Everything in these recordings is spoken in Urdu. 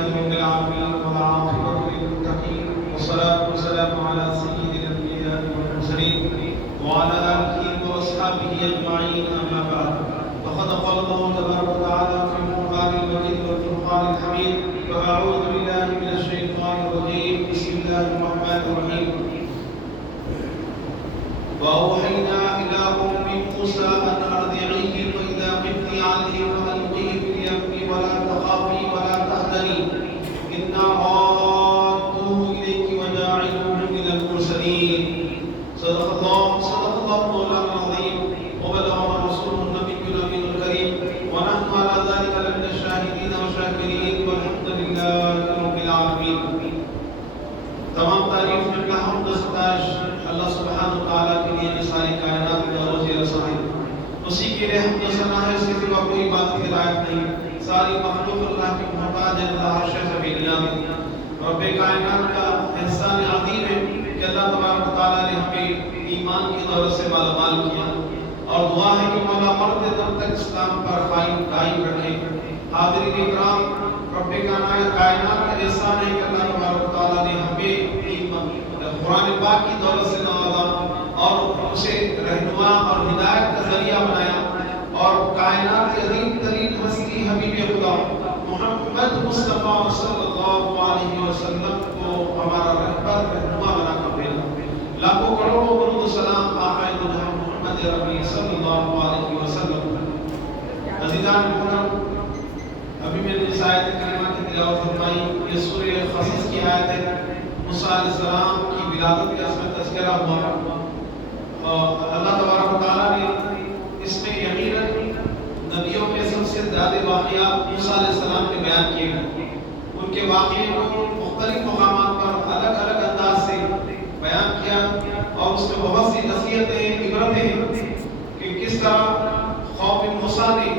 رب العالمين والعاقبة للمتقين والصلاة والسلام على سيد الأنبياء والمرسلين وعلى آله وأصحابه أجمعين أما بعد فقد قال الله تبارك وتعالى في القرآن المجيد والفرقان الحميد فأعوذ بالله من الشيطان الرجيم بسم الله الرحمن الرحيم وأوحينا إلى أم موسى أن أرضعيه فإذا خفت عليه فألقيه في اليم ولا تخافي ولا تحزني إنا رادوه إليك وجاعلوه من المرسلين صدق الله مولانا العظيم وبلغنا رسوله النبي الأمين الكريم ونحن على ذلك لمن الشاهدين والشاكرين والحمد لله رب العالمين. تمام تعریف جملہ حمد و ستائش اللہ سبحانہ وتعالی کے لیے جو ساری کائنات کا روزی رساں ہے، اسی کے لیے حمد و ثنا ہے، اس کے سوا کوئی بات کی لائق نہیں. ساری مخلوق اللہ کی محتاج ہے، اللہ عرش سے نیاز. رب کائنات کا احسان عظیم ہے کہ اللہ تبارک و تعالی نے ہمیں ایمان کی دولت سے مالا مال کیا، اور دعا ہے کہ مولا مرتے دم تک اسلام پر قائم رکھے. حاضرین اکرام، رب کائنات کا احسان ہے کہ اللہ تبارک و تعالی نے ہمیں قرآن پاک کی دولت سے نوازا اور اسے رہنما اور ہدایت کا ذریعہ بنایا، اور کائنات کی عظیم ترین ہستی حبیب خدا محمد مصطفیٰ صلی اللہ علیہ وسلم کو ہمارا رہبر رہنما بنا کر بھیجا. لاکھوں کروڑوں درود و سلام آقائے دو جہاں محمد ربی صلی اللہ علیہ وسلم. عزیزان محترم، ابھی میں نے اس آیت کریمہ کی تلاوت فرمائی. یہ سورہ قصص کی آیت ہے. موسیٰ علیہ السلام کی ولادت کا اس میں تذکرہ ہوا، اور اللہ تبارک و تعالیٰ نے اس میں یقیناً نبیوں کے سب سے زیادہ واقعات موسیٰ علیہ السلام کے بیان کیے گئے. ان کے واقعے کو مختلف مقامات پر الگ الگ انداز سے بیان کیا، اور اس میں بہت سی نصیحتیں، عبرتیں ہیں کہ کس طرح قوم موسیٰ نے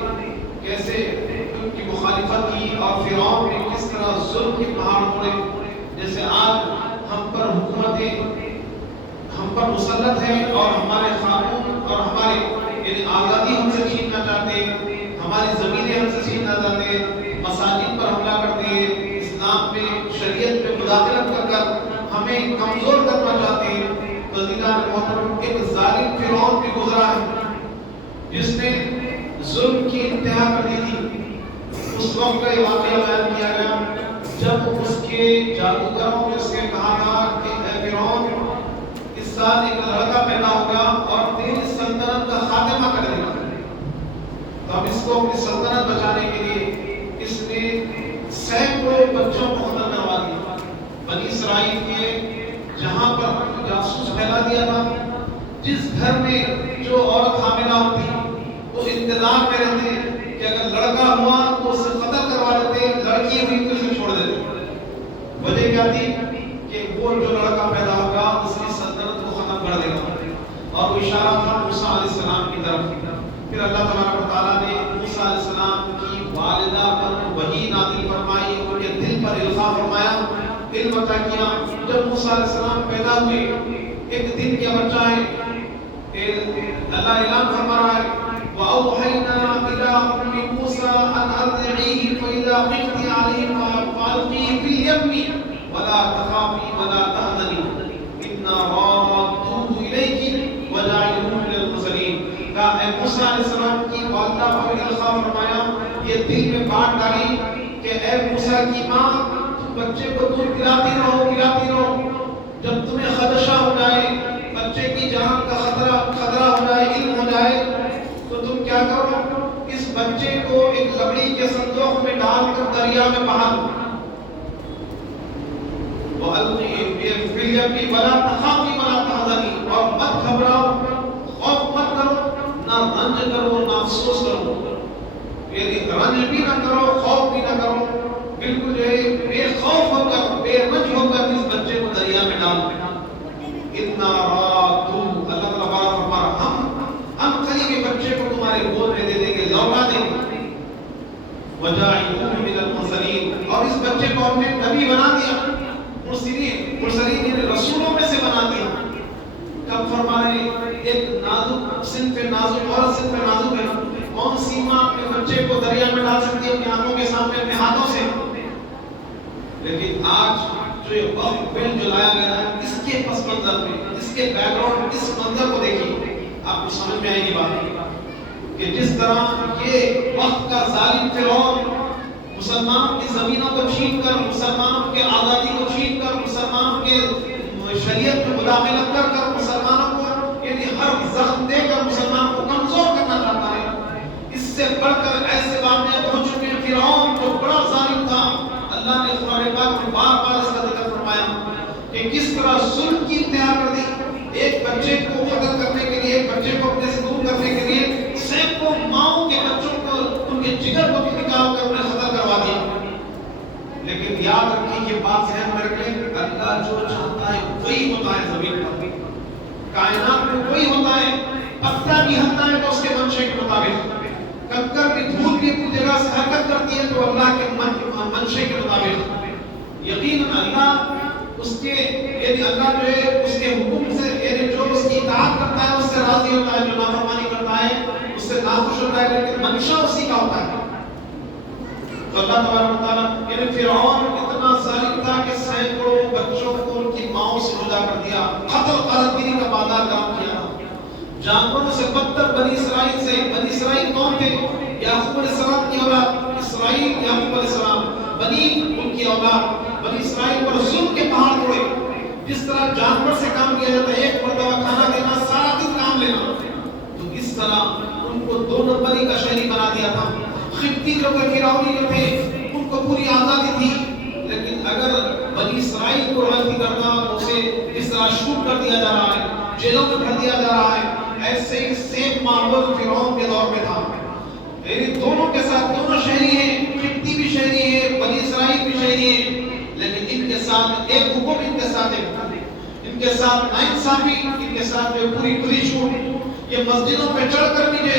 کیسے ان کی مخالفت کی، اور فرعون نے کس طرح ظلم کے پہاڑ توڑے. جیسے آج ہم پر حکومتیں ہم پر مسلط ہیں، اور ہمارے قانون اور ہمارے یعنی آزادی ہم سے چھیننا چاہتے ہیں، ہماری زمینیں ہم سے چھیننا چاہتے ہیں، مساجد پر حملہ کرتے ہیں، اسلام میں شریعت میں مداخلت کر کر ہمیں کمزور کرنا چاہتے ہیں. تو عزیزان محترم، ایک ظالم فرعون بھی گزرا ہے جس نے ظلم کی انتہا کر دی تھی. اس وقت کا یہ واقعہ بیان کیا گیا جب اس کے جادوگروں نے اس سے کہا تھا کہ اے فرعون، اس سال ایک لڑکا پیدا ہوگا اور تیری سلطنت کا خاتمہ کر دے گا. تو اب اس کو اپنی سلطنت بچانے کے لیے اس نے سینکڑوں بچوں کو قتل کروا دیا. بنی اسرائیل کے جہاں پر جاسوس پھیلا دیا تھا، جس گھر میں جو عورت حاملہ ہوتی وہ انتظار میں رہتے کہ اگر لڑکا ہوا تو اسے قتل کروا دیتے، لڑکی ہوئی تو اسے چھوڑ دیتے. وجہ کیا تھی کہ وہ جو لڑکا پیدا ہوگا اس کی سلطنت کو ختم کر دے گا، اور وہ اشارہ تھا موسیٰ علیہ السلام کی طرف. پھر اللہ تبارک و تعالیٰ نے موسیٰ علیہ السلام کی والدہ پر وحی نازل فرمائی، ان کے دل پر القاء فرمایا، علم عطا کیا. جب موسیٰ علیہ السلام پیدا ہوئے، ایک دن کا بچہ ہے، اللہ اعلان فرما رہا ہے وَأَوْحَيْنَا إِلَىٰ أُمِّ مُوسَىٰ أَنْ أَرْضِعِيهِ فَإِذَا خِفْتِ عَلَيْهِ فَأَلْقِيهِ فِي الْيَمِّ وَلَا تَخَافِي وَلَا تَحْزَنِي إِنَّا رَادُّوهُ إِلَيْكِ وَجَاعِلُوهُ مِنَ الْمُرْسَلِينَ. کہا اے موسیٰ علیہ السلام کی والدہ پر القاء فرمایا، یہ دل میں بات ڈالی کہ اے موسیٰ کی ماں، تم بچے کو دودھ پلاتی رہو. جب تمہیں خدشہ ہو جائے، بچے کی جان کا خطرہ ہو جائے، علم ہو جائے، تو تم کیا کرو، اس بچے کو ایک لکڑی کے صندوق میں ڈال کر دریا میں بہا دو. وَأَلْقِهِ فِي الْيَمِّ وَلَا تَخَافِي وَلَا تَحْزَنِي. اور مت گھبراؤ، خوف مت کرو، نہ رنج کرو نہ افسوس کرو. یعنی رنج بھی نہ کرو، خوف بھی نہ کرو، بالکل جو ہے بے خوف ہو کر، بے رنج ہو کر اس بچے کو دریا میں ڈال دو. اتنا راتو اللہ تعالیٰ فرما رہا ہم قریب بچے کو تمہارے گود میں دے دیں گے، لوٹا دیں گے. وَجَاعِلُوهُ مِنَ الْمُرْسَلِينَ. اور اس بچے کو ہم نے نبی بنا دیا، مرسلین یعنی رسولوں میں سے بنا دیا. کب فرما رہے ایک نازک صنف نازک عورت صنف نازک ہے، کون سی ماں اپنے بچے کو دریا میں ڈال سکتی ہے اپنی آنکھوں کے سامنے اپنے ہاتھوں سے؟ لیکن آج جو یہ وقت بل جو لایا گیا ہے اس کے پس منظر میں، اس کے بیک گراؤنڈ، اس منظر کو دیکھیے، آپ کو سمجھ میں آئے گی بات کہ جس طرح یہ وقت کا ظالم فرعون مسلمانوں کی زمینوں کو چھین کر، مسلمانوں کے آزادی کو چھین کر، مسلمانوں کے شریعت میں مداخلت کر کر مسلمانوں کو یعنی ہر زخم دے کر مسلمانوں کو کمزور کرنا چاہتا ہے، اس سے بڑھ کر ایسے واقعات ہو چکے ہیں۔ فرعون جو بڑا ظالم تھا، اللہ نے قرآن پاک میں بار بار اس کا ذکر فرمایا کہ کس طرح ظلم کی انتہا کر دی، ایک بچے کو قتل کرنے کے لیے، ایک بچے کو اپنے سے دور کرنے کے لیے سینکڑوں ماؤں کے بچوں کو، ان کے جگر کو بھی نکال کر انہیں قتل کروا دیا۔ لیکن یاد رکھیں یہ بات ذہن میں رکھیں، اللہ جو چاہتا ہے وہی ہوتا ہے زمین پر، کائنات میں وہی ہوتا ہے، پتہ بھی ہلتا ہے تو اس کے منشے کے مطابق، کنکر کی دھول بھی اپنی جگہ سے حرکت کرتی ہے تو اللہ کے منشے کے مطابق۔ یقیناً اللہ اس کے یعنی اللہ جو ہے اس کے حکم سے یعنی جو اس کی اطاعت کرتا ہے اس سے راضی ہوتا ہے، جو نافرمانی کرتا ہے اس سے ناخوش ہوتا ہے، لیکن منشا اسی کا ہوتا ہے۔ تو اللہ تبارک و تعالیٰ یعنی فرعون اتنا ظالم تھا کہ سینکڑوں بچوں کو ان کی ماؤں سے جدا کر دیا، قتل غارت گیری کا بادار کام کیا، جانوروں سے بدتر بنی اسرائیل سے۔ بنی اسرائیل کون تھے؟ یعقوب علیہ السلام کی اولاد، اسرائیل یعقوب علیہ السلام، بنی ان کی اولاد، بنی اسرائیل پر ظلم کے پہاڑ توڑے۔ جس طرح جانور سے کام کیا جاتا ہے، ایک مرتبہ کھانا دینا، سارا دن کام لینا، تو اس طرح ان کو دو نمبری کا شہری بنا دیا تھا۔ خبتی جو تھے، فرعونی جو تھے، ان کو پوری آزادی تھی، لیکن اگر بنی اسرائیل کو غلطی کرنا تو اسے اس طرح شوٹ کر دیا جا رہا ہے، جیلوں میں بھر دیا جا رہا ہے۔ ایسے ہی سیم ماحول فرعون کے دور میں تھا، یعنی دونوں کے ساتھ دونوں شہری ہیں، خبتی بھی شہری ہے، بنی اسرائیل بھی شہری ہے، لیکن ان کے ساتھ ایک حکم، ان کے ساتھ ان کے ساتھ ناانصافی، ان کے ساتھ پوری کھلی چھوٹ۔ یہ مسجدوں پہ چڑھ کر بھی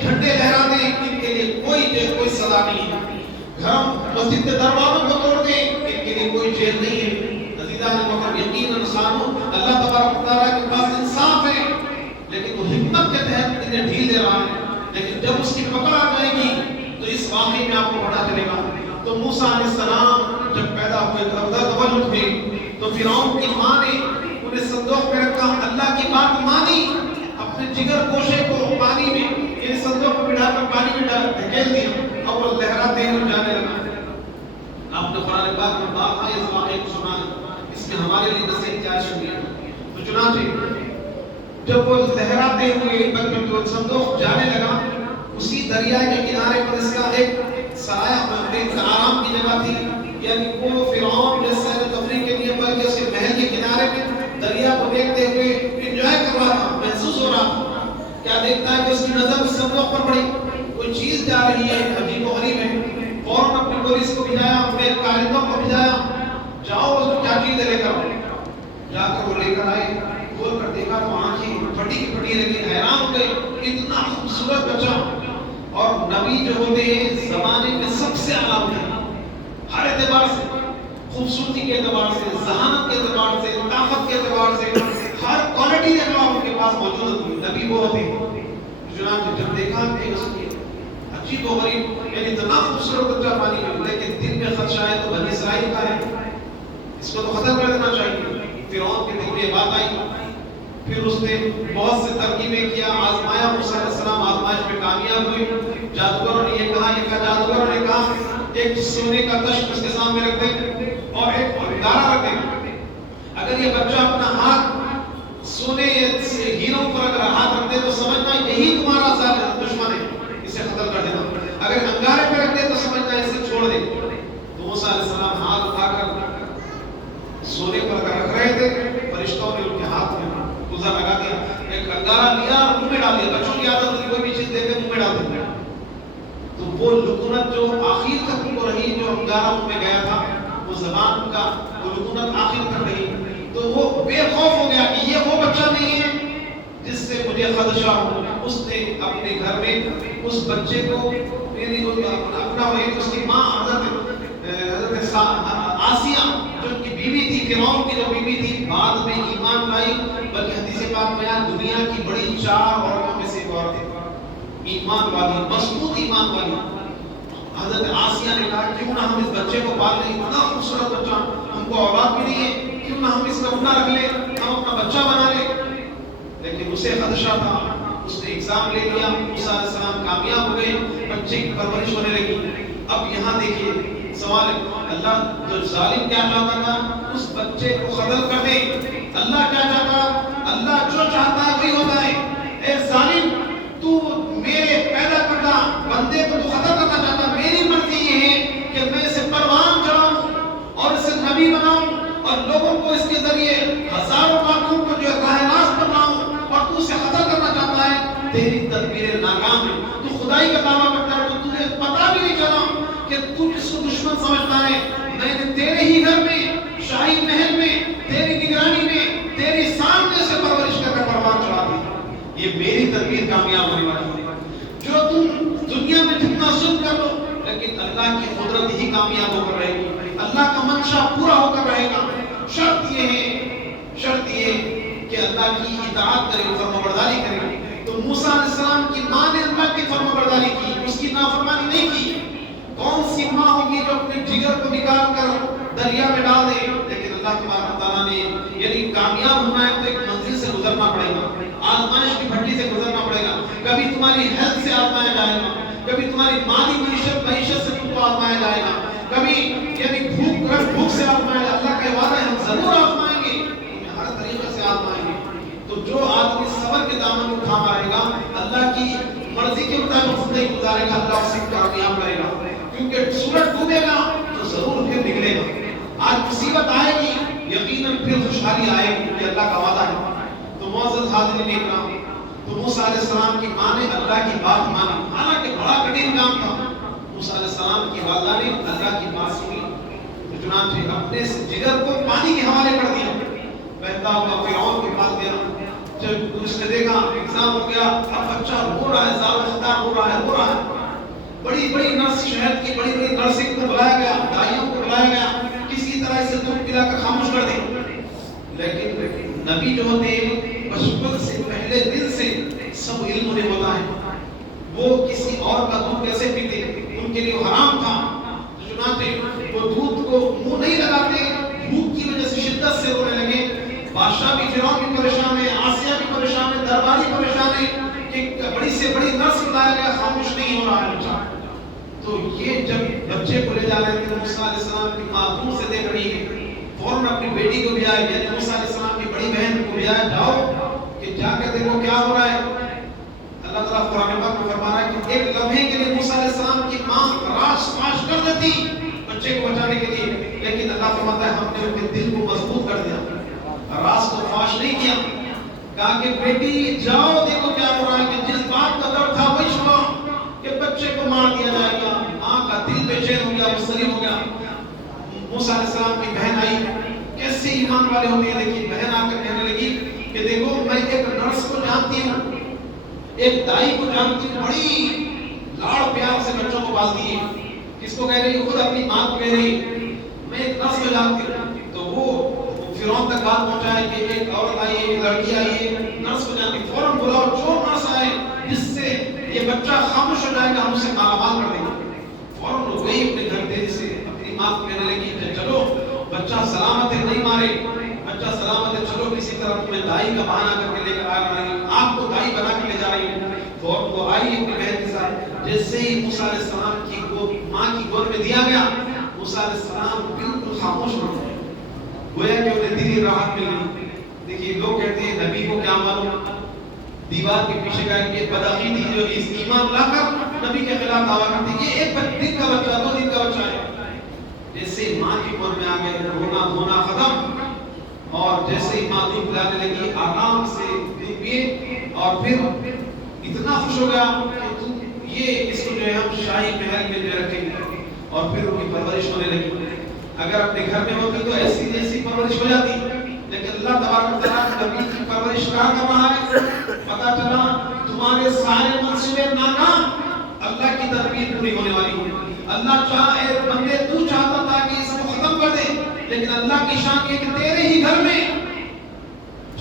جھنڈے لہرا دیں، ان کے لیے کوئی سزا نہیں ہے۔ گھر مسجد کے دروازوں کو توڑ دیں، ان کے لیے کوئی جیل نہیں ہے۔ عزیزان محترم، یقیناً قانون اللہ تبارک و تعالیٰ کے پاس انصاف ہے، لیکن وہ حکمت کے تحت انہیں ڈھیل دے رہا ہے۔ لیکن جب اس کی پکڑ آ جائے گی تو اس واقعے میں آپ کو پتا چلے گا۔ تو موسیٰ علیہ السلام جب پیدا ہوئے تولد ہوئے تو فرعون کی ماں نے انہیں صندوق میں رکھا، اللہ کی بات مانی، اپنے جگر گوشے کو پانی میں یعنی صندوق میں بٹھا کر پانی میں دھکیل دیا اور وہ لہراتے ہوئے جانے لگا۔ آپ نے قرآن پاک میں باقی اس واقعے کو سنا، اس میں ہمارے لیے نصیحت کیا ہے؟ تو چنانچہ جب وہ لہراتے ہوئے جو صندوق جانے لگا، اسی دریا کے کنارے پر اس کا ایک سایہ، ایک آرام کی جگہ تھی، یعنی وہ فرعون جو سیر تفریح کے لیے بلکہ اس کے محل کے کنارے میں دریا کو دیکھتے ہوئے انجوائے کر رہا تھا، محسوس ہو رہا تھا۔ کیا دیکھتا ہے کہ اس کی نظر اس صندوق پر پڑی، کوئی چیز جا رہی ہے، عجیب و غریب ہے۔ فوراً اپنی پولیس کو بھیجایا، اپنے کارندوں کو بھیجایا، جاؤ اس کو کیا چیز لے کر آؤ۔ جا کر وہ لے کر آئے، کھول کر دیکھا تو آنکھیں پھٹی کی پھٹی رہی، حیران ہو گئے، اتنا خوبصورت بچہ۔ اور نبی جو ہوتے ہیں زمانے میں سب سے اعلیٰ ہوتے ہیں، ہر اعتبار سے، خوبصورتی کے اعتبار سے، ذہانت کے اعتبار سے، طاقت کے اعتبار سے، ہر کوالٹی کے اعتبار ان کے پاس موجود ہوتی ہے، نبی وہ ہوتے ہیں۔ چنانچہ جب دیکھا کہ اس کی عجیب و غریب یعنی اتنا خوبصورت بچہ پانی میں، لیکن دل میں خدشہ ہے تو بنی اسرائیل کا ہے، اس کو تو ختم کر دینا چاہیے۔ فرعون کے دل میں بات آئی، پھر اس نے بہت سے ترکیبیں کیا، آزمایا، موسیٰ علیہ السلام آزمائش میں کامیاب ہوئے۔ جادوگروں نے یہ کہا، جادوگروں نے کہا ایک سونے کا تشت اس کے سامنے رکھ دیں اور ایک انگارہ رکھ دیں، اگر یہ بچہ اپنا ہاتھ سونے سے ہیروں پر اگر ہاتھ رکھ دے تو سمجھنا یہی تمہارا دشمن ہے، اسے قتل کر دینا، اگر انگارے پہ رکھ دے تو سمجھنا اسے چھوڑ دے۔ تو موسیٰ علیہ السلام ہاتھ اٹھا کر سونے پر اگر رکھ رہے تھے، فرشتوں نے ان کے ہاتھ میں کوزہ لگا دیا، ایک انگارہ لیا اور منہ میں ڈال دیا۔ بچوں کی عادت ہوتی کوئی بھی چیز دیکھ کے منہ میں ڈال دیتے، تو وہ لکنت جو آخر تک ان کو رہی، جو انگارہ منہ میں گیا تھا، وہ زبان کا وہ لکنت آخر تک رہی، تو وہ بے خوف ہو گیا کہ یہ وہ بچہ نہیں ہے جس سے مجھے خدشہ ہو۔ اس نے اپنے گھر میں اس بچے کو یعنی اپنا اس کی ماں حضرت آسیہ جو ان کی بیوی تھی، فرعون کی جو بیوی تھی، بعد میں ایمان لائی، بلکہ حدیث پاک میں دنیا کی بڑی 4 عورتوں میں سے ایک عورت ہے، ایمان والی، مضبوط ایمان والی۔ حضرت آسیہ نے کہا کیوں نہ ہم اس بچے کو پال لیں، اتنا خوبصورت بچہ، ہم کو اولاد بھی نہیں ہے، کیوں نہ ہم اس کا اپنا رکھ لیں، ہم اپنا بچہ بنا لیں. لیکن اسے خدشہ تھا، اس نے ایگزام لے لیا، موسیٰ علیہ السلام کامیاب ہو گئے، بچے کی پرورش ہونے لگی. اب یہاں دیکھیے سوال ہے، اللہ جو ظالم کیا چاہتا تھا اس بچے کو قتل کر دے. اللہ کیا چاہتا؟ اللہ جو چاہتا ہے وہی ہوتا ہے. اے ظالم، تو میرے پیدا کردہ بندے کو تو قتل کرنا چاہتا، میری مرضی یہ ہے کہ میں اسے پروان چڑھاؤں اور اسے نبی بناؤں اور لوگوں کو اس کے ذریعے ہزاروں لاکھوں کو جو راہ راست بناؤں، اور تو اسے قتل کرنا چاہتا ہے. تیری تدبیریں ناکام ہیں. تو خدائی کا دعویٰ کرتا ہے تو تجھے پتا بھی نہیں چلا کہ تو کس کو دشمن سمجھتا ہے. میں نے تیرے ہی گھر میں، شاہی محل میں، تیری نگرانی میں، تیری سامنے سے پرورش کر کے پروان چڑھا دی. یہ میری تدبیر کامیاب ہونے والی ہے. جو تم دنیا میں جتنا ظلم کر لو، لیکن اللہ کی قدرت ہی کامیاب ہو کر رہے گی، اللہ کا منشا پورا ہو کر رہے گا. شرط یہ کہ اللہ کی اطاعت کرے، فرمانبرداری کرے. تو موسیٰ علیہ السلام کی ماں نے اللہ کی فرمانبرداری کی، اس کی نافرمانی نہیں کی. کون سی ماں ہوگی جو اپنے جگر کو نکال کر دریا میں ڈال دے؟ لیکن اللہ تبارک و تعالیٰ نے، یعنی کامیاب ہونا ہے تو ایک منزل سے گزرنا پڑے گا، آزمائش کی بھٹی سے گزرنا پڑے گا. کبھی تمہاری ہیلتھ سے آزمایا جائے گا، کبھی تمہاری مالی معیشت سے تم کو آزمایا جائے گا، کبھی یعنی بھوک سے آزمایا جائے. اللہ کا وعدہ ہے ہم ضرور آزمائیں گے، تمہیں ہر طریقے سے آزمائیں گے. تو جو آدمی صبر کے دامن کو تھاما رہے گا، اللہ کی مرضی کے مطابق زندگی گزارے گا، اللہ اسے کامیاب کرے گا. کیونکہ سورج ڈوبے گا تو ضرور پھر نکلے گا. آج مصیبت آئے گی، یقیناً پھر خوشحالی آئے گی، یہ اللہ کا وعدہ ہے. تو معزز حاضرین اکرام، تو موسیٰ علیہ السلام کی ماں نے اللہ کی بات مانی، حالانکہ بڑا کٹھن کام تھا. موسیٰ علیہ السلام کی والدہ نے اللہ کی بات سنی، چنانچہ اپنے جگر کو پانی کے حوالے کر دیا. بہتا ہوا فرعون کے پاس گیا. جب اس نے دیکھا ایگزام ہو گیا، اب بچہ رو رہا ہے، زار اختار ہو رہا ہے. بڑی بڑی نرس، شہر کی بڑی بڑی نرسنگ کو بلایا گیا، دائیوں کو بلایا گیا، کسی طرح اسے دودھ پلا کر خاموش کر دیں. لیکن نبی جو ہوتے ہیں بچپن سے، پہلے دن سے سب علم انہیں ہوتا ہے. وہ کسی اور کا دودھ کیسے پیتے، ان کے لیے وہ حرام تھا. چنانچہ وہ دودھ کو منہ نہیں لگاتے، بھوک کی وجہ سے شدت سے رونے لگے. بادشاہ بھی، فرعون بھی پریشان ہے، آسیہ بھی پریشان ہے، درباری پریشان ہے کہ بڑی سے بڑی نرس بلایا گیا، خاموش نہیں ہو رہا ہے بچہ. تو یہ جب بچے کو لے جا رہے تھے، موسیٰ علیہ السلام کی ماں دور سے دیکھ رہی ہے، فوراً اپنی بیٹی کو بھی آئے، یعنی موسیٰ علیہ السلام کی بڑی بہن کو بھی آئے، جاؤ کہ جا کے دیکھو کیا ہو رہا ہے. اللہ تعالیٰ قرآن پاک میں فرما رہا ہے کہ ایک لمحے کے لیے موسیٰ علیہ السلام کی ماں راز فاش کر دیتی بچے کو بچانے کے لیے، لیکن اللہ فرماتا ہے ہم نے ان کے دل کو مضبوط کر دیا، راز کو فاش نہیں کیا. کہا کہ بیٹی جاؤ دیکھو کیا ہو رہا ہے، کہ جس بات کا ڈر تھا وہی سنو کہ بچے کو مار دیا جائے گا. ماں کا دل بے چین ہو گیا، مستری ہو گیا. موسیٰ علیہ السلام کی بہن آئی، کیسے ایمان والے ہوتے ہیں. دیکھیے بہن آ کر کہنے لگی کہ دیکھو میں ایک نرس کو جانتی ہوں، ایک دائی کو جانتی ہوں، بڑی لاڑ پیار سے بچوں کو پالتی ہے. کس کو کہہ رہی ہے؟ خود اپنی ماں کو کہہ رہی ہے میں ایک نرس کو جانتی ہوں. تو وہ فرعون تک بات پہنچائے کہ ایک عورت آئی ہے، ایک لڑکی آئی ہے، نرس کو جانتی، فوراً بلاؤ جو نرس آئے جس سے یہ بچہ خاموش ہو جائے گا، ہم اسے مالا مال کر دیں گے. فوراً وہ گئی اپنے گھر تیزی سے، اپنی ماں کو کہنے لگی کہ چلو بچہ سلامت ہے، نہیں مارے، بچہ سلامت ہے، چلو کسی طرح تمہیں دائی کا بہانہ کر کے لے کر آ رہی ہوں، آپ کو دائی بنا کے لے جا رہی ہوں. فوراً وہ آئی اپنی بہن کے ساتھ. جیسے ہی موسیٰ علیہ السلام کی ماں کی گود میں دیا گیا، موسیٰ علیہ السلام بالکل خاموش ہو گئے، گویا کہ انہیں دلی راحت مل گئی. دیکھیے لوگ کہتے ہیں نبی کو کیا معلوم، دیوار کے پیچھے کا یہ بدعقیدی جو اس ایمان لا کر نبی کے خلاف دعویٰ کرتے ہیں، یہ ایک دن کا بچہ، 2 دن کا بچہ ہے. جیسے ماں کی گود میں آ گئے، رونا دھونا ختم، اور جیسے ہی ماں دودھ پلانے لگی آرام سے دودھ پیے، اور پھر اتنا خوش ہو گیا کہ یہ اس کو جو ہے ہم شاہی محل میں جو رکھیں گے، اور پھر ان کی پرورش ہونے لگی. اگر اپنے گھر میں ہوتی تو ایسی جیسی پرورش ہو جاتی، لیکن اللہ تبارک و تعالیٰ نبی کی پرورش کہاں کر رہا ہے. پتا چلا تمہارے سارے منصوبے ناکام، اللہ کی تدبیر پوری ہونے والی ہے. اللہ چاہے بندے تو چاہتا تھا کہ اس کو ختم کر دے، لیکن اللہ کی شان یہ کہ تیرے ہی گھر میں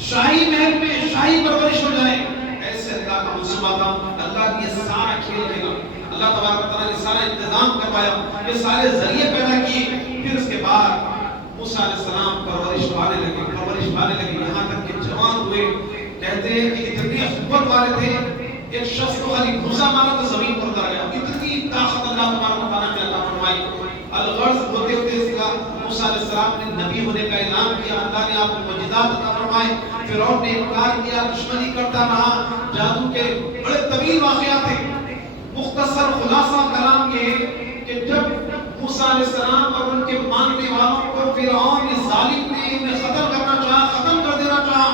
شاہی محل میں شاہی پرورش ہو جائے. ایسے اللہ کا منصوبہ تھا. اللہ یہ سارا کھیل کھیلا. اللہ تبارک و تعالیٰ نے سارا انتظام کروایا، یہ سارے ذریعے پیدا کیے. پھر اس کے بعد موسیٰ علیہ السلام پرورش پانے لگے یہاں تک کہ جوان ہوئے. کہتے ہیں کہ اتنی قوت والے تھے، ایک شخص کو خالی گھوسا مارا تو زمین پر اتر گیا. اتنی طاقت اللہ تبارک و تعالیٰ نے عطا فرمائی. الغرض ہوتے موسیٰ علیہ السلام نے نبی ہونے کا اعلان کیا، اللہ نے آپ کو معجزات عطا فرمائے. فرعون نے انکار کیا، دشمنی کرتا رہا، جادو کے بڑے طویل واقعات تھے. مختصر خلاصہ کلام یہ ہے کہ جب موسیٰ علیہ السلام اور ان کے ماننے والوں کو فرعون نے ظالم نے انہیں قتل کرنا چاہا، ختم کر دینا چاہا.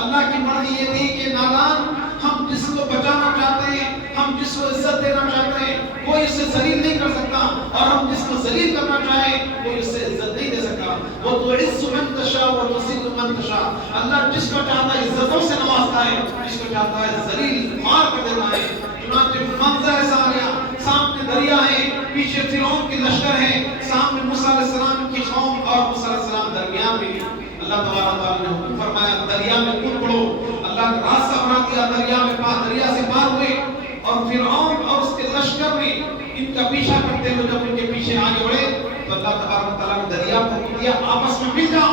اللہ کی مرضی یہ تھی کہ نادان ہم جس کو بچانا چاہتے ہیں، ہم جس کو عزت دینا چاہتے ہیں، کوئی اس سے ذلیل نہیں کر سکتا، اور ہم جس کو ذلیل کرنا چاہیں کوئی اس سے عزت نہیں دے سکتا. وہ تو عز من تشاء و تذل من تشاء. اللہ جس کو چاہتا ہے عزتوں سے نوازتا ہے، جس کو چاہتا ہے ذلیل مار کر دیتا ہے. چنانچہ منظر ایسا آ گیا، سامنے دریا ہے، پیچھے فرعون کے لشکر ہیں، سامنے موسیٰ علیہ السلام کی قوم اور موسیٰ علیہ السلام درمیان میں. اللہ تبارک و تعالیٰ نے حکم فرمایا دریا میں کود پڑو. اللہ نے راستہ بنا دیا، دریا سے پار ہوئے. اور فرعون اور اس کے لشکر میں ان کا پیچھا کرتے ہوئے جب ان کے پیچھے آگے بڑھے تو اللہ تبارک و تعالیٰ نے دریا کو روک دیا، آپس میں مل جا.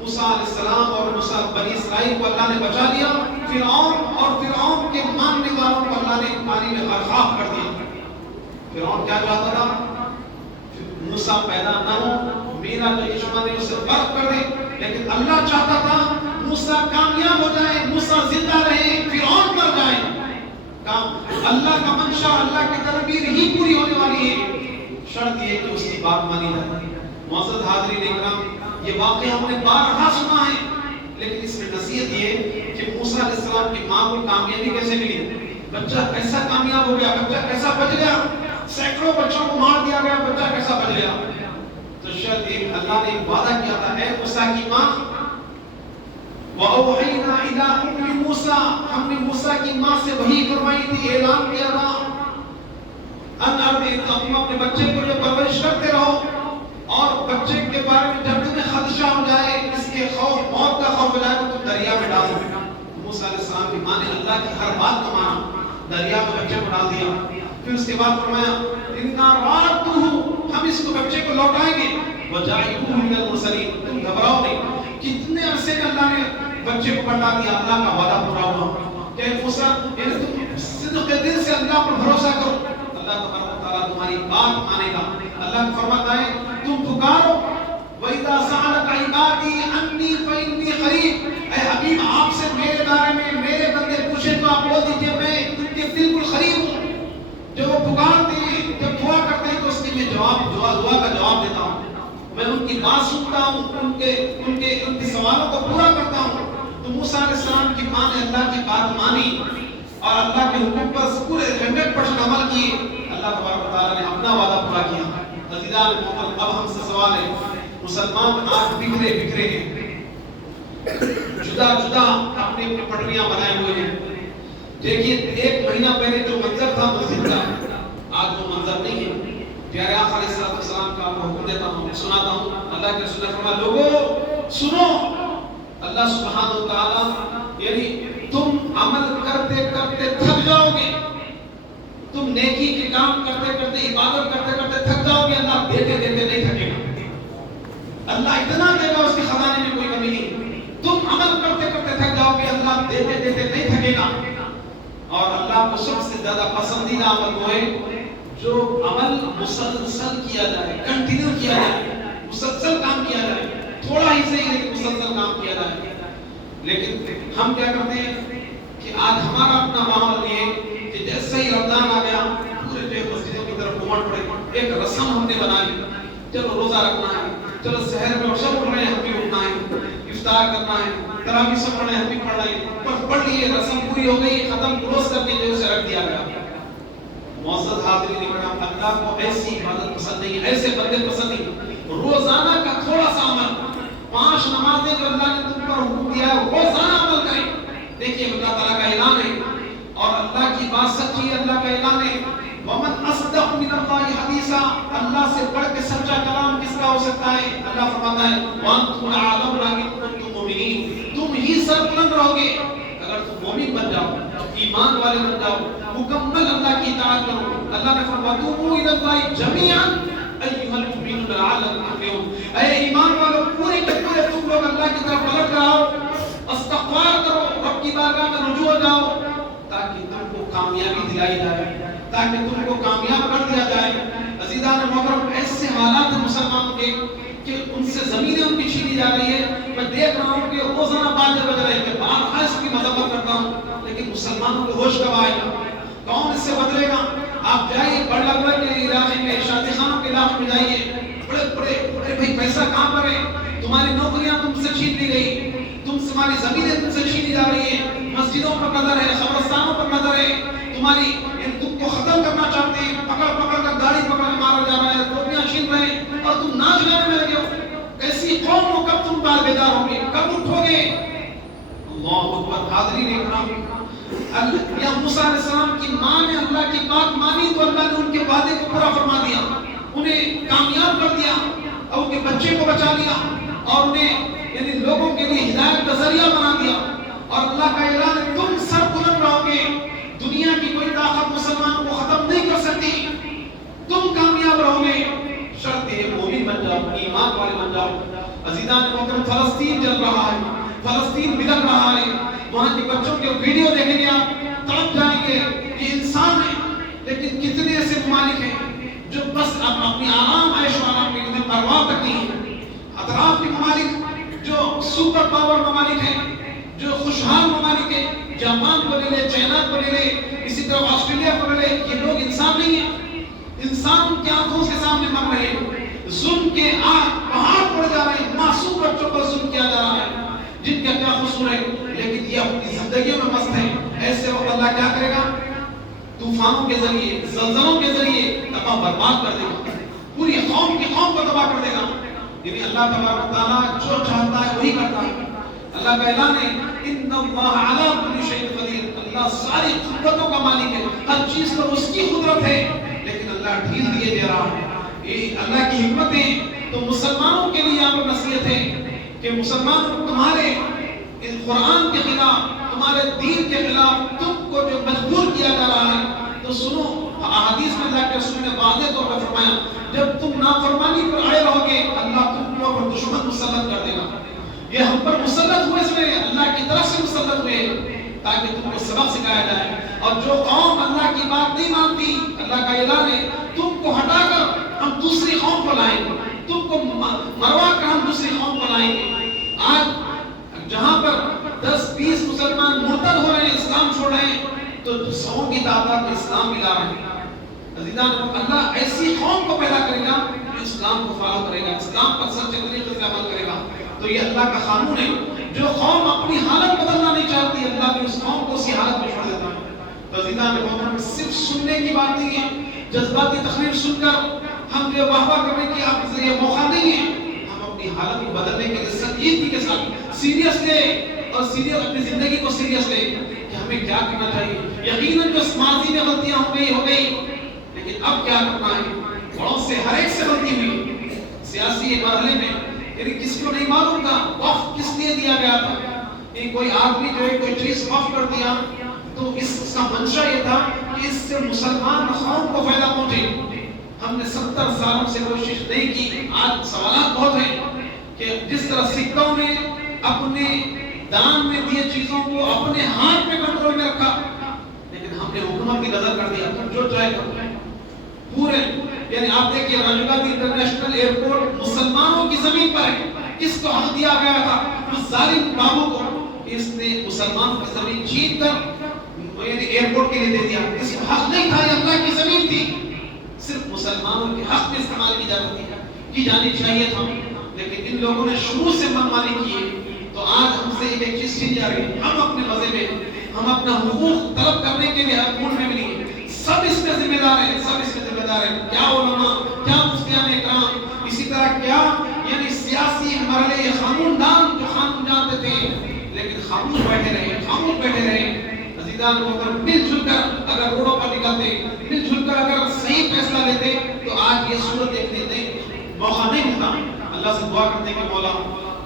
موسیٰ علیہ السلام اور بنی اسرائیل کو اللہ نے بچا لیا. فرعون کے ماننے والوں کو اللہ نے پانی میں غرقاب کر دیا. فرعون کیا چاہتا تھا؟ موسیٰ پیدا نہ ہو، میرا جو دشمن ہے اسے غرق کر دے. لیکن اللہ چاہتا تھا موسیٰ کامیاب ہو جائے، موسیٰ زندہ رہے، فرعون مر جائے. اللہ کا منشا، اللہ کی تدبیر ہی پوری ہونے والی ہے، شرط یہ کہ اس کی بات مانی جائے. معزز حاضرین اکرام، یہ واقعہ ہم نے بارہا سنا ہے، لیکن اس میں نصیحت یہ کہ موسیٰ علیہ السلام کی ماں کو کامیابی کیسے ملی، بچہ کیسا کامیاب ہو گیا، بچہ کیسا بچ گیا، سینکڑوں بچوں کو مار دیا گیا، بچہ کیسا بچ گیا. تو شاید ایک اللہ نے ایک وعدہ کیا تھا، اے موسیٰ کی ماں، وَأَوْحَيْنَا إِلَىٰ أُمِّ مُوسَىٰ، ہم نے موسیٰ کی ماں سے وحی فرمائی تھی، اعلان کیا تھا، ان تم اپنے بچے کو جو پرورش کرتے رہو، اور بچے کے بارے میں جب تمہیں خدشہ ہو جائے، اس کے خوف، موت کا خوف ہو جائے تو تم دریا میں ڈالو. موسیٰ علیہ السلام کی ماں نے اللہ کی ہر بات کو مانا، دریا میں بچے کو ڈال دیا. پھر اس کے بعد فرمایا اِنَّا رَادُّهُ، ہم اس کو بچے کو لوٹائیں گے، وَجَاعِلُوهُ مِنَ الْمُرْسَلِينَ. تم گھبراؤ نہیں. کتنے عرصے میں اللہ نے بچے کو بتا دیا، اللہ کا وعدہ پورا ہوا. کہ موسیٰ یعنی تم صدق دل سے اللہ پر بھروسہ کرو، اللہ تبارک و تعالیٰ تمہاری بات مانے گا. اللہ فرماتا ہے تم پکارو، وَإِذَا سَأَلَكَ عِبَادِي عَنِّي فَإِنِّي قَرِيبٌ. اے حبیب آپ سے میرے بارے میں میرے بندے پوچھیں تو آپ بول دیجئے میں ان کے بالکل قریب ہوں. جو وہ پکارتے ہیں، جب دعا کرتے ہیں تو اس کی میں دعا کا جواب دیتا ہوں. میں ان کی بات سنتا ہوں، ان کے سوالوں کو پورا کرتا ہوں. تو موسیٰ علیہ السلام کی ماں نے اللہ کی بات مانی اور اللہ کے حکم پر پورے 100% عمل کیے. اللہ تبارک و تعالیٰ نے اپنا وعدہ پورا کیا. عزیزان محترم، اب ہم سے سوال ہے، مسلمان آج بکھرے ہیں، جدا اپنی پٹریاں بنائے ہوئے ہیں. دیکھیے 1 مہینہ پہلے جو منظر تھا مسجد کا، آج وہ منظر نہیں ہے. پیارے آقا علیہ السلام کا آپ کو حکم دیتا ہوں، سناتا ہوں. اللہ کے رسول نے فرمایا لوگو سنو، اللہ سبحانہ و تعالی یعنی تم عمل کرتے کرتے تھک جاؤ گے، تم نیکی کے کام کرتے کرتے عبادت کرتے کرتے تھک جاؤ گے، اللہ دیتے دیتے نہیں تھکے گا. اللہ اتنا دے گا، اس کے خزانے میں کوئی کمی نہیں. تم عمل کرتے کرتے تھک جاؤ گے، اللہ دیتے دیتے نہیں تھکے گا. اور اللہ کو سب سے زیادہ پسندیدہ عمل وہ ہے جو عمل مسلسل کیا جائے، کنٹینیو کیا جائے، مسلسل کام کیا جائے، تھوڑا ہی صحیح لیکن مسلسل کام کیا جائے. لیکن ہم کیا کرتے ہیں کہ آج ہمارا اپنا ماحول یہ ہے کہ جیسے ہی رمضان آ گیا پورے جو مسجدوں کی طرف گھومٹ پڑے، ایک رسم ہم نے بنا لی، چلو روزہ رکھنا ہے، چلو سحر میں سب اٹھ رہے ہیں ہم بھی اٹھنا ہے، افطار کرنا ہے، تراویح سب پڑھ رہے ہیں ہم بھی پڑھ رہے ہیں، بس پڑھ لیے، رسم پوری ہو گئی، ختم، کلوز کر کے جو اسے رکھ دیا گیا. معزز حاضرین اکرام، اللہ کو ایسی عبادت پسند نہیں، ایسے بندے پسند نہیں. روزانہ کا تھوڑا سا عمل، 5 نمازیں جو اللہ نے تم پر حکم دیا ہے روزانہ عمل کریں. دیکھیے اللہ تعالیٰ کا اعلان ہے اور اللہ کی بات سچی ہے، اللہ کا اعلان ہے وَمَنْ أَصْدَقُ مِنَ اللَّهِ حَدِيثًا. اللہ سے بڑھ کے سچا کلام کس کا ہو سکتا ہے؟ اللہ فرماتا ہے وَأَنْتُمْ أَعْلَمُونَ إِن كُنتُم مُؤْمِنِينَ. تم ہی سربلند رہو گے اگر تم مومن بن جاؤ، ایمان والے بن جاؤ، مکمل اللہ کی اطاعت کرو. اللہ نے فرمایا توبوا الی اللہ جمیعا ایھا المؤمنون لعلکم تفلحون. اے ایمان والو پورے کے پورے تم لوگ اللہ کی طرف پلٹ کر آؤ, استغفار کرو, رب کی بارگاہ میں رجوع جاؤ تاکہ تم کو کامیابی دلائی جائے, تاکہ تم کو کامیاب کر دیا جائے. عزیزان محترم ایسے حالات ہیں مسلمانوں کے کہ ان سے زمینیں ان کی چھینی جا رہی ہے. میں دیکھ رہا ہوں کہ روزانہ باتیں بج رہے ہیں کہ بار اس کی مذمت کرتا ہوں, لیکن مسلمانوں کو ہوش کب آئے گا؟ کون اس سے بدلے گا؟ آپ جائیے بڑا کے علاقے میں, شادی خانوں کے علاقے میں جائیے, بڑے بڑے بھائی پیسہ کہاں پر ہے؟ تمہاری نوکریاں تم سے چھین لی گئی, تمہاری زمینیں تم سے چھینی جا رہی ہیں, مسجدوں پر نظر ہے, قبرستانوں پر نظر ہے, تمہاری تم کو ختم کرنا چاہتے ہیں, پکڑ پکڑ کر داڑھی پکڑ کے مارا جا رہا ہے, ٹوپیاں چھین رہے ہیں اور تم ناچ گانے میں لگے ہو. ایسی قوم کو کب تم بعد بیدار ہوگے, کب اٹھو گے؟ اللہ اکبر. حاضرین اکرام, یا موسیٰ علیہ السلام کی ماں نے اللہ کی بات مانی تو اللہ نے ان کے وعدے کو پورا فرما دیا, انہیں کامیاب کر دیا اور ان کے بچے کو بچا لیا اور انہیں یعنی لوگوں کے لیے ہدایت کا ذریعہ بنا دیا. اور اللہ کا اعلان ہے تم سر بلند رہو گے, دنیا کی کوئی طاقت مسلمانوں کو ختم نہیں کر سکتی, تم کامیاب رہو گے, شرط ہے مومن بن جاؤ, ایمان والے بن جاؤ. عزیزان محترم فلسطین جل رہا ہے, فلسطین بلند رہا ہے, وہاں کے بچوں کے ویڈیو دیکھیں گے آپ تڑپ جائیں گے. یہ انسان ہے لیکن کتنے ایسے ممالک ہیں جو بس اپنی آرام عیش و آرام کی پرواہ تک نہیں ہے. اطراف کے ممالک جو سپر پاور ممالک ہیں, جو خوشحال ممالک ہیں, جاپان کو لے لے, چائنا کو لے لے, اسی طرح آسٹریلیا کو لے لے, یہ لوگ انسان نہیں ہیں. انسان کی آنکھوں کے سامنے مر رہے ہیں, ظلم کے پہاڑ پڑ جا رہے ہیں, معصوم بچوں پر ظلم کیا جا رہا ہے جن کا کیا قصور ہے, لیکن یہ اپنی زندگیوں میں مست ہیں. ایسے وقت اللہ کیا کرے گا؟ طوفانوں کے ذریعے, زلزلوں کے ذریعے تباہ برباد کر دے گا, پوری قوم کی قوم کو تباہ کر دے گا. یعنی اللہ تبارک و تعالیٰ جو چاہتا ہے وہی کرتا ہے. اللہ کا اعلان ہے ان اللہ علی کل شیء قدیر, اللہ ساری قدرتوں کا مالک ہے, ہر چیز پر اس کی قدرت ہے, لیکن اللہ ڈھیل دیے دے رہا ہے. یہ اللہ کی حکمت ہے. تو مسلمانوں کے لیے آپ نصیحت ہے کہ مسلمان تمہارے قرآن کے خلاف, تمہارے دین کے خلاف تم کو جو مجبور کیا جا رہا ہے تو سنو. احادیث میں اللہ کے رسول نے واضح طور پر فرمایا جب تم نافرمانی پر آئے رہو گے اللہ تم کو پر دشمن مسلط کر دے گا. یہ ہم پر مسلط ہوئے اس میں اللہ کی طرف سے مسلط ہوئے تاکہ تم کو سبق سکھایا جائے. اور جو قوم اللہ کی بات نہیں مانتی, اللہ کا اعلان ہے تم کو ہٹا کر ہم دوسری قوم کو لائیں گے, تم کو مروا کر ہم دوسری قوم کو لائیں گے. آج جہاں پر 10-20 مسلمان مرتد ہو رہے ہیں, اسلام چھوڑ رہے ہیں, تو 100 کی تعداد میں اسلام ملا رہے ہیں. عزیزان اللہ ایسی قوم کو پیدا کرے گا جو اسلام کو فالو کرے گا, اسلام پر سچے طریقے سے عمل کرے گا. تو یہ اللہ کا قانون ہے. جو قوم اپنی حالت بدلنا نہیں چاہتی, اللہ بھی اس قوم کو اسی حالت میں چھوڑ دیتا ہے. تو عزیزان محترم صرف سننے کی بات نہیں ہے, جذباتی تقریر سن کر ہم جو واہ واہ کرنے کی آپ کے یہ موقع نہیں ہے. ہم اپنی حالت کو بدلنے کے لیے سنجیدگی کے ساتھ سیریس لے اور سیریس اپنی زندگی کو سیریس لے کہ ہمیں کیا کرنا چاہیے. یقیناً جو ماضی میں غلطیاں ہو گئی, لیکن اب کیا کرنا ہے. بڑوں سے ہر ایک سے غلطی ہوئی. سیاسی مرحلے میں یعنی کسی کو نہیں معلوم تھا وقف کس لیے دیا گیا تھا. کوئی آدمی جو ہے کوئی چیز وقف کر دیا تو اس کا منشا یہ تھا کہ اس سے مسلمان قوم کو فائدہ پہنچے. ہم نے 70 سالوں سے کوشش نہیں کی. آج سوالات بہت ہیں کہ جس طرح سکھوں نے اپنے دان میں دیے چیزوں کو اپنے ہاتھ میں کنٹرول میں رکھا, لیکن ہم نے حکومت کی نظر کر دیا تم جو چاہے کرو. پورے یعنی آپ دیکھیے راجیو گاندھی انٹرنیشنل ایئرپورٹ مسلمانوں کی زمین پر ہے. کس کو حق دیا گیا تھا؟ اس ظالم بابو کو. اس نے مسلمانوں کی زمین چھین کر ایئرپورٹ کے لیے دے دیا. اس کو حق نہیں تھا, یہ اللہ کی زمین تھی. صرف مسلمانوں کے حق میں استعمال کی جانی چاہیے تھا, لیکن ان لوگوں نے شروع سے منمانی کی. تو آج ہم سے ایک چیز چھین جا رہی ہے. ہم اپنے مزے میں, ہم اپنا حقوق طلب کرنے کے لیے حکومت میں نہیں, سب اس میں ذمہ دار ہیں, سب اس میں ذمہ دار ہیں. کیا علماء, کیا مفتیان اکرام, اسی طرح کیا یعنی سیاسی مرحلے یہ قانون دان جو قانون جانتے تھے لیکن خاموش بیٹھے رہے, خاموش بیٹھے رہے. عزیزان محترم مل جل کر اگر روڈوں پر نکلتے, مل جل کر اگر صحیح فیصلہ لیتے تو آج یہ صورت دیکھنے موقع نہیں ملتا. اللہ سے دعا کرتے کہ مولا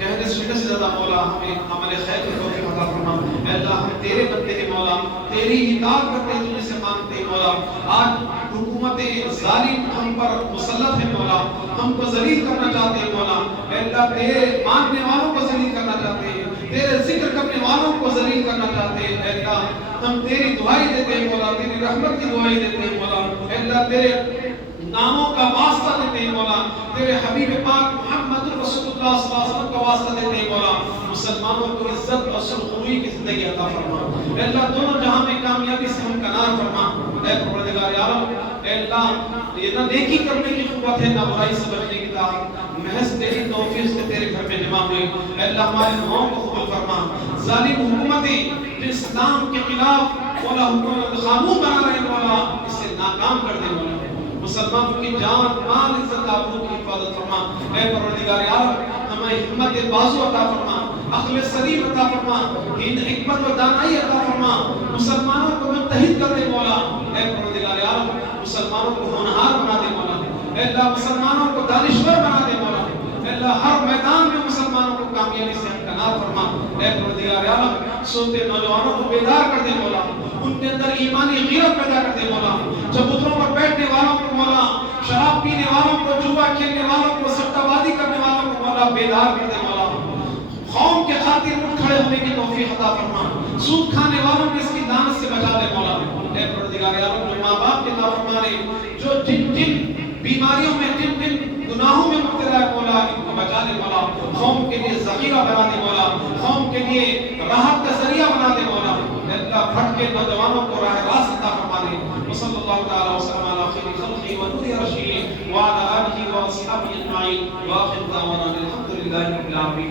کہنے سننے سے زیادہ مولا ہمیں عمل خیر کی توفیق عطا فرما۔ اے اللہ ہم تیرے بندے ہیں مولا، تیری اطاعت کرتے ہیں، تجھ سے مانگتے ہیں مولا۔ آج حکومت ظالم ہم پر مسلط ہے مولا، ہم کو ذلیل کرنا چاہتے ہیں مولا۔ اے اللہ تیرے ماننے والوں کو ذلیل کرنا چاہتے ہیں، تیرے ذکر کرنے والوں کو ذلیل کرنا چاہتے ہیں۔ اے اللہ ہم تیری دعائی دیتے ہیں مولا، تیری رحمت کی دعائی دیتے ہیں مولا۔ اے اللہ تیرے ناموں کا واسطہ دیتے ہیں مولا، تیرے حبیب پاک محمد رسول اللہ صلی اللہ علیہ وسلم کا واسطہ دیتے ہیں مولا۔ مسلمانوں کو عزت اور سرخروئی کی زندگی عطا فرما۔ اے اللہ دونوں جہاں میں کامیابی سے ہم کنار فرما۔ اے پروردگار عالم، اے اللہ یہ نہ نیکی کرنے کی قوت ہے نہ برائی سے بچنے کی طاقت، محض تیری توفیق سے تیرے گھر میں جمع ہوئے۔ اے اللہ ہمارے دعاؤں کو قبول فرما۔ ظالم حکومتیں جو اسلام کے خلاف مولا حکومت قانون بنا رہے ہیں مولا، اس سے ناکام کر دے مولا۔ مسلمانوں کی جان مال عزت آبرو کی حفاظت فرما۔ اے پروردگار عالم ہمیں ہمت بازو عطا فرما، عقل سلیم عطا فرما، حکمت و دانائی عطا فرما۔ مسلمانوں کو متحد کر دے مولا۔ اے پروردگار عالم مسلمانوں کو ہونہار بنا دے مولا۔ اے اللہ مسلمانوں کو دانشور بنا دے مولا۔ اے اللہ ہر میدان میں مسلمانوں کو کامیابی سے ہمکنار فرما۔ اے پروردگار عالم سوتے نوجوانوں کو بیدار کر دے مولا، ان کے اندر ایمانی غیرت پیدا کر دے مولا۔ چبوتروں پر بیٹھنے والوں کو مولا، شراب پینے والوں کو، جوا کھیلنے والوں کو، سٹہ بازی کرنے والوں کو مولا بیدار کر دے مولا۔ قوم کے خاطر اٹھ کھڑے ہونے کی توفیق عطا فرما۔ سود کھانے والوں کو اس کی لعنت سے بچا دے مولا۔ اے پروردگار عالم جو ماں باپ کے نافرمانی، جو جن بیماریوں میں، جن گناہوں میں مبتلا ہے مولا، ان کو بچا دے مولا۔ قوم کے لیے ذخیرہ بنا دے مولا، قوم کے لیے راحت کا ذریعہ بنا دے مولا۔ اے اللہ بھٹکے نوجوانوں کو راہ راست عطا فرما دے۔ وصلی اللہ تعالی وسلم علی خیر خلقہ ونور عرشہ وعلی آلہ واصحابہ اجمعین، وآخر دعوانا الحمد للہ رب العالمین۔